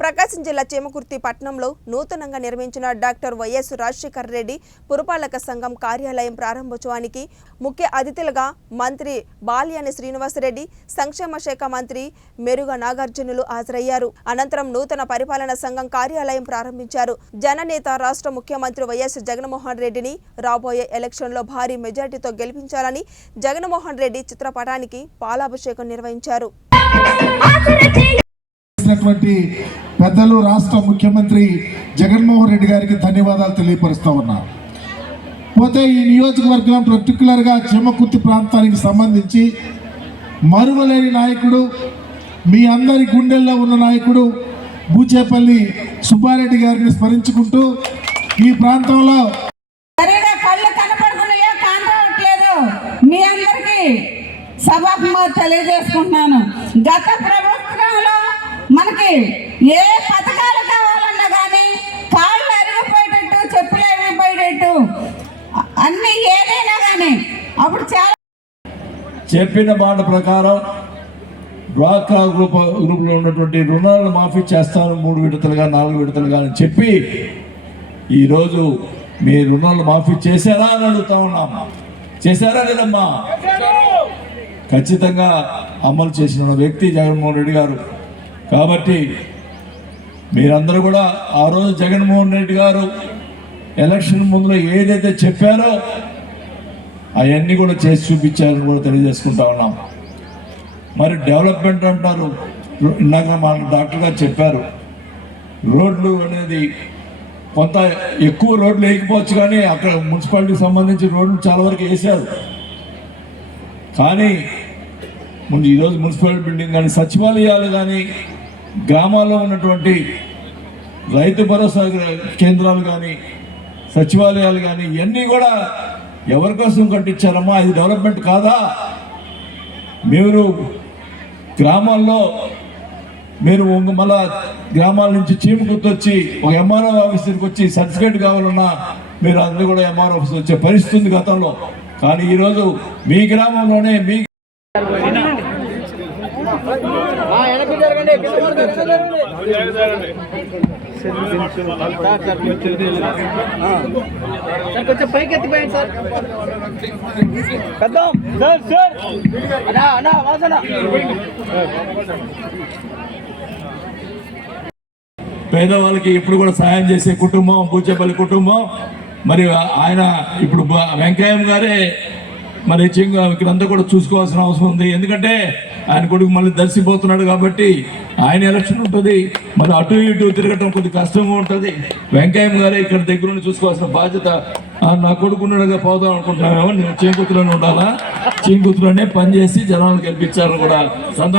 ప్రకాశం జిల్లా చేమకుర్తి పట్టణంలో నూతనంగా నిర్మించిన డాక్టర్ వైఎస్ రాజశేఖర రెడ్డి పురపాలక సంఘం కార్యాలయం ప్రారంభోత్సవానికి ముఖ్య అతిథులుగా మంత్రి బాల్యాని శ్రీనివాసరెడ్డి సంక్షేమ శాఖ మంత్రి మెరుగ నాగార్జునులు హాజరయ్యారు. అనంతరం నూతన పరిపాలన సంఘం కార్యాలయం ప్రారంభించారు. జననేత రాష్ట్ర ముఖ్యమంత్రి వైఎస్ జగన్మోహన్ రెడ్డిని రాబోయే ఎలక్షన్లో భారీ మెజార్టీతో గెలిపించాలని జగన్మోహన్ రెడ్డి చిత్రపటానికి పాలాభిషేకం నిర్వహించారు. పెద్దలు రాష్ట్ర ముఖ్యమంత్రి జగన్మోహన్ రెడ్డి గారికి ధన్యవాదాలు తెలియపరుస్తూ ఉన్నారు పోతే ఈ నియోజకవర్గం పర్టికులర్గా చెమకుర్తి ప్రాంతానికి సంబంధించి మరువలేని నాయకుడు మీ అందరి గుండెల్లో ఉన్న నాయకుడు బూచేపల్లి సుబ్బారెడ్డి గారిని స్మరించుకుంటూ ఈ ప్రాంతంలో సరిగా మీ అందరికి సభాత్మ తెలియజేసుకుంటున్నాను. గత ప్రభుత్వంలో మనకి ఏ పథకాలు కావాలన్నా కానీ కాళ్ళు అరిగిపోయేటట్టు చెప్పులు అరిగిపోయేటట్టు అన్ని ఏదైనా కానీ అప్పుడు చాలా చెప్పిన మాట ప్రకారం డ్వాక్రా గ్రూప్ గ్రూప్లో ఉన్నటువంటి రుణాలను మాఫీ చేస్తాను మూడు విడతలుగా నాలుగు విడతలుగా అని చెప్పి ఈరోజు మీ రుణాలు మాఫీ చేశారా అని అడుగుతా ఉన్నాం. చేశారా లేదమ్మా? ఖచ్చితంగా అమలు చేసిన వ్యక్తి జగన్మోహన్ రెడ్డి గారు. కాబట్టి మీరందరూ కూడా ఆ రోజు జగన్మోహన్ రెడ్డి గారు ఎలక్షన్ ముందులో ఏదైతే చెప్పారో అవన్నీ కూడా చేసి చూపించారని కూడా తెలియజేసుకుంటా ఉన్నాం. మరి డెవలప్మెంట్ అంటారు ఇందాక మా డాక్టర్ గారు చెప్పారు రోడ్లు అనేది కొంత ఎక్కువ రోడ్లు వేయకపోవచ్చు కానీ అక్కడ మున్సిపాలిటీకి సంబంధించి రోడ్లు చాలా వరకు వేశారు. కానీ ముందు ఈరోజు మున్సిపాలిటీ బిల్డింగ్ కానీ సచివాలయాలు కానీ గ్రామాల్లో ఉన్నటువంటి రైతు భరోసా కేంద్రాలు కానీ సచివాలయాలు కానీ ఇవన్నీ కూడా ఎవరి కోసం కట్టించారమ్మా? ఇది డెవలప్మెంట్ కాదా? మీరు గ్రామాల్లో మీరు ఒక మళ్ళా గ్రామాల నుంచి చీమ గుర్తొచ్చి ఒక ఎంఆర్ఓ ఆఫీసర్కి వచ్చి సర్టిఫికేట్ కావాలన్నా మీరు అందరూ కూడా ఎంఆర్ఓ ఆఫీస్ వచ్చే పరిస్థితి గతంలో. కానీ ఈరోజు మీ గ్రామంలోనే మీ కొంచెం పైకి ఎత్తిపోయండి సార్ పెద్దాం సార్ సార్ అన్నా అన్నా వాసన పేదవాళ్ళకి ఇప్పుడు కూడా సాయం చేసే కుటుంబం పూచేపల్లి కుటుంబం. మరి ఆయన ఇప్పుడు వెంకయ్య గారే మరి చెంగ ఇక్కడంతా కూడా చూసుకోవాల్సిన అవసరం ఉంది. ఎందుకంటే ఆయన కొడుకు మళ్ళీ దర్శిపోతున్నాడు కాబట్టి ఆయన ఎలక్షన్ ఉంటుంది. మరి అటు ఇటు తిరగటం కొద్ది కష్టంగా ఉంటుంది. వెంకయ్య గారే ఇక్కడ దగ్గర నుండి చూసుకోవాల్సిన బాధ్యత నా కొడుకున్నాడుగా పోదాం అనుకుంటున్నామేమో నేను చేకూతులోనే ఉండాలా? చేకూతులోనే పనిచేసి జనాలు గెలిపించాలని కూడా సందర్భం